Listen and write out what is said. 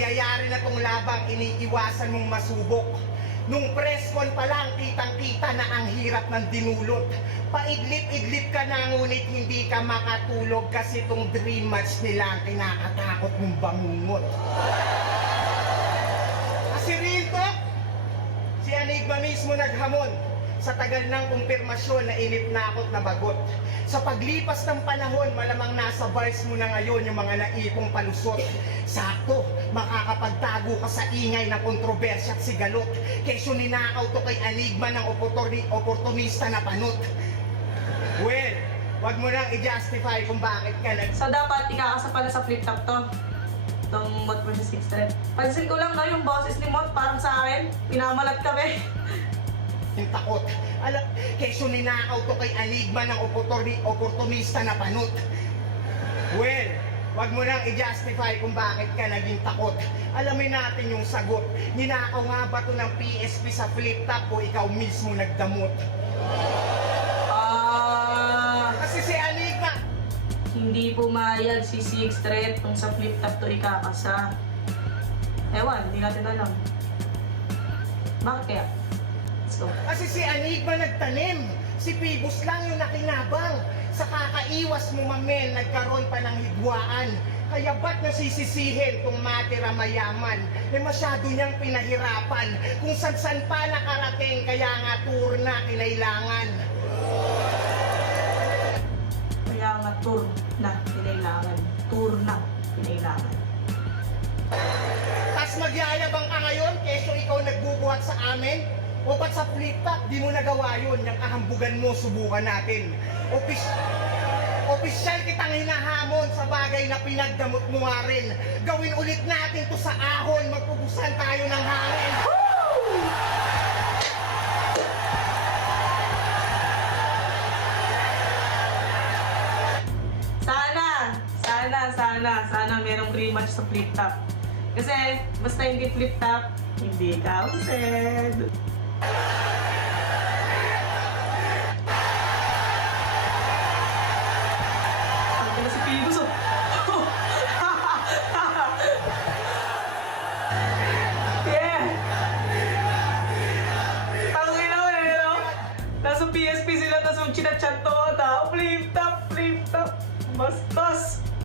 Mangyayari na tong labang iniiwasan mong masubok. Nung press con pa lang, kitang-kita na ang hirap ng dinulot. Paidlip-idlip ka na, ngunit hindi ka makatulog kasi tong dream match nila ang kinakatakot mong bangungot. Kasi real talk, si Enigma mismo naghamon. Sa tagal ng kumpirmasyon na inip na ako't nabagot. Sa paglipas ng panahon, malamang nasa bars mo na ngayon yung mga naipong palusot. Sakto, makakapagtago ka sa ingay ng kontrobersya at sigalot. Kesyo ninakaw to kay Enigma ng oportunista na panot. Well, wag mo nang i-justify kung bakit ka So dapat ikakasa pala sa flip top to. Itong Mot vs. Sixth Red. Pansin ko lang na yung boses ni Mot parang sa akin. Pinamalat kami. yung takot. Kesyo ninakaw to kay Enigma ng oportunista na panot. Well, wag mo nang i-justify kung bakit ka naging takot. Alamin natin yung sagot. Ninakaw nga ba to ng PSP sa flip top o ikaw mismo nagdamot? Kasi si Enigma Hindi pumayag si Sixth Red kung sa flip top to ikakasa. Ewan, hindi natin alam. Bakit kaya? So, kasi si Enigma nagtanim. Si Pibus lang yung nakinabang. Sa kakaiwas mo mamen, nagkaroon pa ng hidwaan. Kaya ba't nasisisihin kung matira mayaman? Masyado niyang pinahirapan. Kung san-san pa nakarating, kaya nga tour na kinailangan. kaya nga tour na kinailangan. Tour na kinailangan. Tas magyayabang ka ngayon, keso ikaw nagbubuhat sa amin? O ba't sa flip top, di mo nagawa yun? Yung kahambugan mo, subukan natin. Opisyal kitang hinahamon sa bagay na pinagdamot mo nga rin. Gawin ulit natin to sa ahon, magpupusan tayo ng hangin. Sana merong rematch sa flip top. Kasi basta hindi flip top, hindi counted.